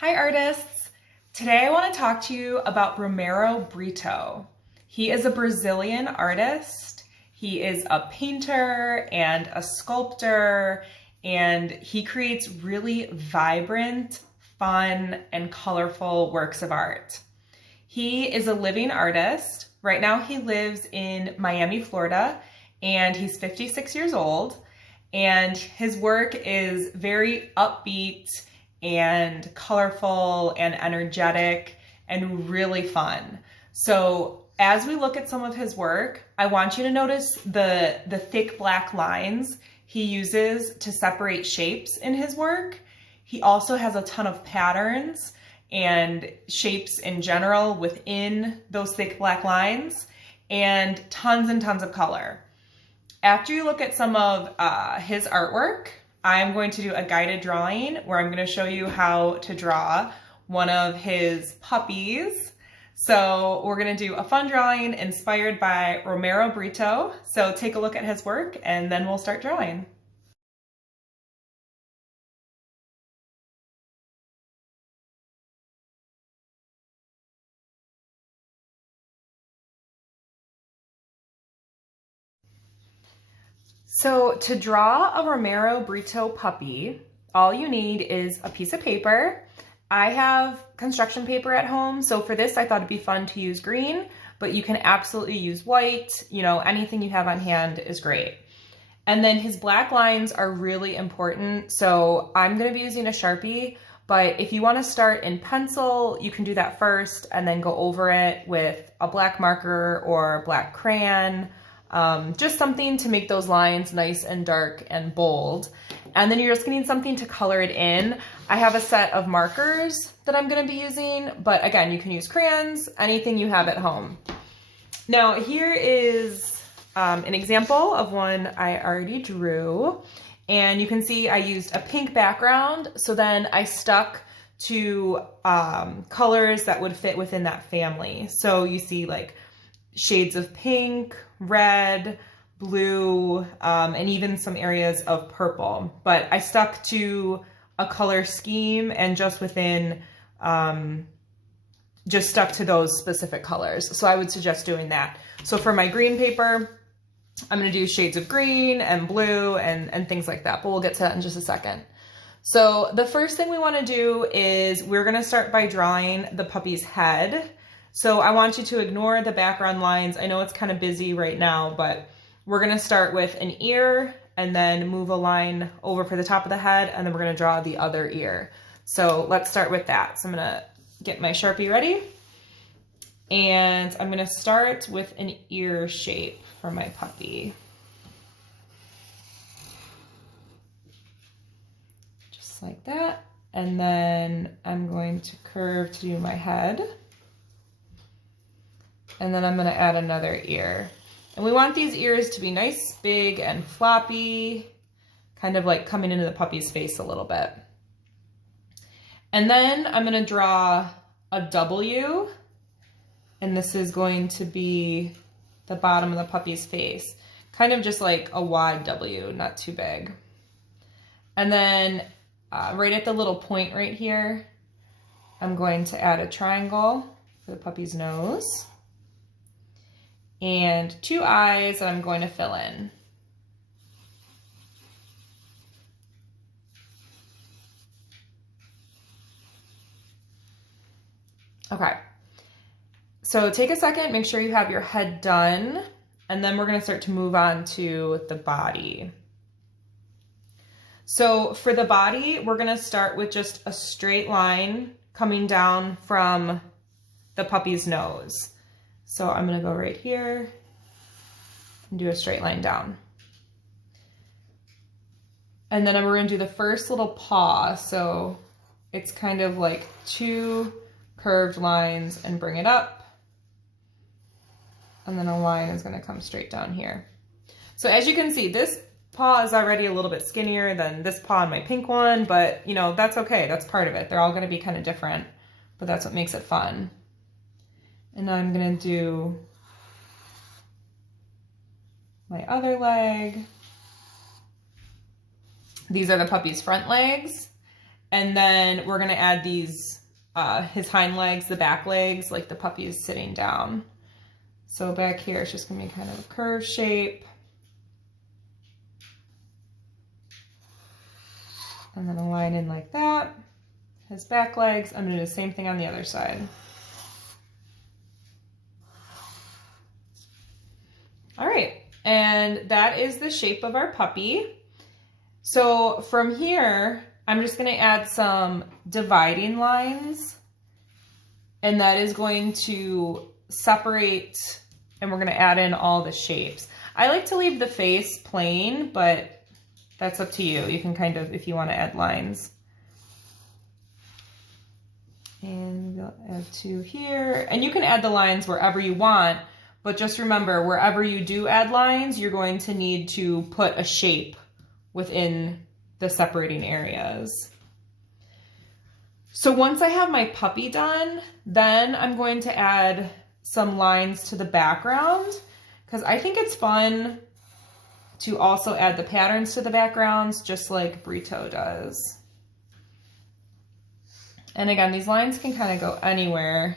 Hi artists! Today I want to talk to you about Romero Britto. He is a Brazilian artist. He is a painter and a sculptor, and he creates really vibrant, fun, and colorful works of art. He is a living artist. Right now he lives in Miami, Florida, and he's 56 years old, and his work is very upbeat and colorful and energetic and really fun. So as we look at some of his work, I want you to notice the thick black lines he uses to separate shapes in his work. He also has a ton of patterns and shapes in general within those thick black lines, and tons of color. After you look at some of his artwork, I'm going to do a guided drawing where I'm going to show you how to draw one of his puppies. So we're going to do a fun drawing inspired by Romero Britto. So take a look at his work and then we'll start drawing. So to draw a Romero Britto puppy, all you need is a piece of paper. I have construction paper at home, so for this I thought it'd be fun to use green, but you can absolutely use white. You know, anything you have on hand is great. And then his black lines are really important, so I'm going to be using a Sharpie, but if you want to start in pencil, you can do that first and then go over it with a black marker or black crayon. Just something to make those lines nice and dark and bold. And then you're just gonna need something to color it in. I have a set of markers that I'm gonna be using, but again, you can use crayons, anything you have at home. Now here is an example of one I already drew. And you can see I used a pink background, so then I stuck to colors that would fit within that family. So you see like shades of pink, red, blue, and even some areas of purple. But I stuck to a color scheme and just within, just stuck to those specific colors. So I would suggest doing that. So for my green paper, I'm gonna do shades of green and blue and things like that, but we'll get to that in just a second. So the first thing we wanna do is we're gonna start by drawing the puppy's head. So I want you to ignore the background lines. I know it's kind of busy right now, but we're gonna start with an ear and then move a line over for the top of the head, and then we're gonna draw the other ear. So let's start with that. So I'm gonna get my Sharpie ready, and I'm gonna start with an ear shape for my puppy. Just like that. And then I'm going to curve to do my head. And then I'm gonna add another ear. And we want these ears to be nice, big, and floppy, kind of like coming into the puppy's face a little bit. And then I'm gonna draw a W, and this is going to be the bottom of the puppy's face. Kind of just like a wide W, not too big. And then right at the little point right here, I'm going to add a triangle for the puppy's nose. And two eyes that I'm going to fill in. Okay, so take a second, make sure you have your head done, and then we're gonna start to move on to the body. So for the body, we're gonna start with just a straight line coming down from the puppy's nose. So I'm gonna go right here and do a straight line down. And then we're gonna do the first little paw. So it's kind of like two curved lines and bring it up. And then a line is gonna come straight down here. So as you can see, this paw is already a little bit skinnier than this paw and my pink one, but you know, that's okay, that's part of it. They're all gonna be kind of different, but that's what makes it fun. And now I'm gonna do my other leg. These are the puppy's front legs. And then we're gonna add these, his hind legs, the back legs, like the puppy is sitting down. So back here, it's just gonna be kind of a curved shape. And then a line in like that. His back legs, I'm gonna do the same thing on the other side. All right, and that is the shape of our puppy. So from here, I'm just gonna add some dividing lines, and that is going to separate, and we're gonna add in all the shapes. I like to leave the face plain, but that's up to you. You can kind of, if you wanna add lines. And we'll add 2 here, and you can add the lines wherever you want, but just remember, wherever you do add lines, you're going to need to put a shape within the separating areas. So once I have my puppy done, then I'm going to add some lines to the background, because I think it's fun to also add the patterns to the backgrounds, just like Britto does. And again, these lines can kind of go anywhere,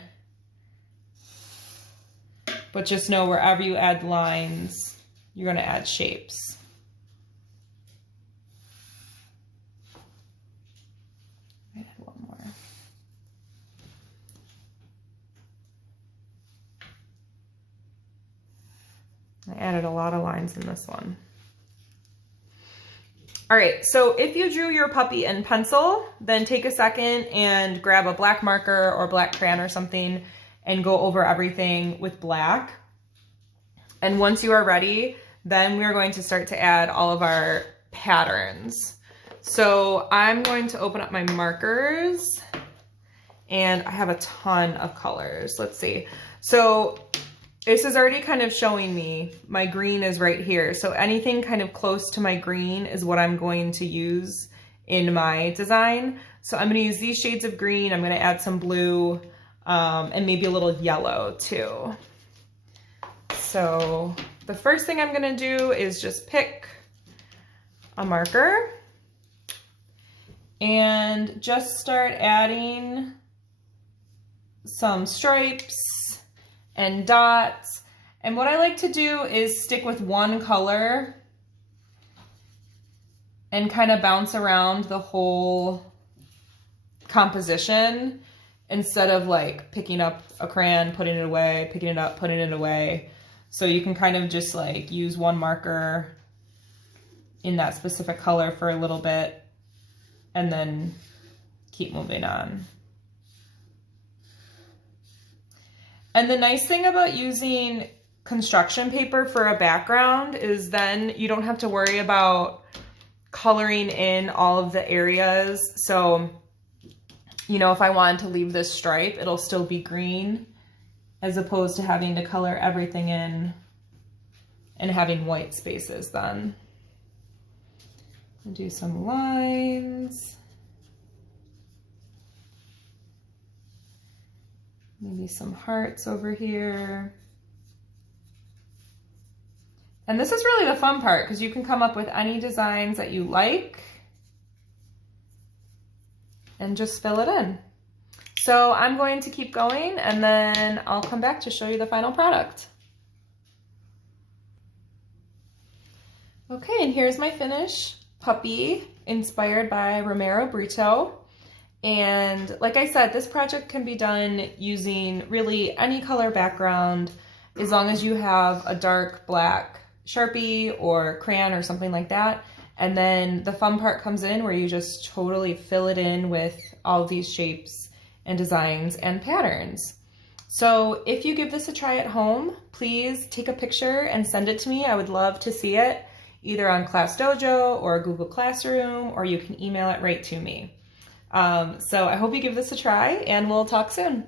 but just know wherever you add lines, you're going to add shapes. I add one more. I added a lot of lines in this one. All right, so if you drew your puppy in pencil, then take a second and grab a black marker or black crayon or something and go over everything with black. And once you are ready, then we are going to start to add all of our patterns. So I'm going to open up my markers, and I have a ton of colors. Let's see. So this is already kind of showing me my green is right here. So anything kind of close to my green is what I'm going to use in my design. So I'm going to use these shades of green. I'm going to add some blue and maybe a little yellow too. So the first thing I'm going to do is just pick a marker and just start adding some stripes and dots. And what I like to do is stick with one color and kind of bounce around the whole composition instead of like picking up a crayon, putting it away, picking it up, putting it away. So you can kind of just like use one marker in that specific color for a little bit and then keep moving on. And the nice thing about using construction paper for a background is then you don't have to worry about coloring in all of the areas. So, you know, if I wanted to leave this stripe, it'll still be green as opposed to having to color everything in and having white spaces then. I'll do some lines. Maybe some hearts over here. And this is really the fun part because you can come up with any designs that you like and just fill it in. So I'm going to keep going and then I'll come back to show you the final product. Okay, and here's my finished puppy inspired by Romero Britto. And like I said, this project can be done using really any color background as long as you have a dark black Sharpie or crayon or something like that. And then the fun part comes in where you just totally fill it in with all of these shapes and designs and patterns. So if you give this a try at home, please take a picture and send it to me. I would love to see it either on Class Dojo or Google Classroom, or you can email it right to me. So I hope you give this a try and we'll talk soon.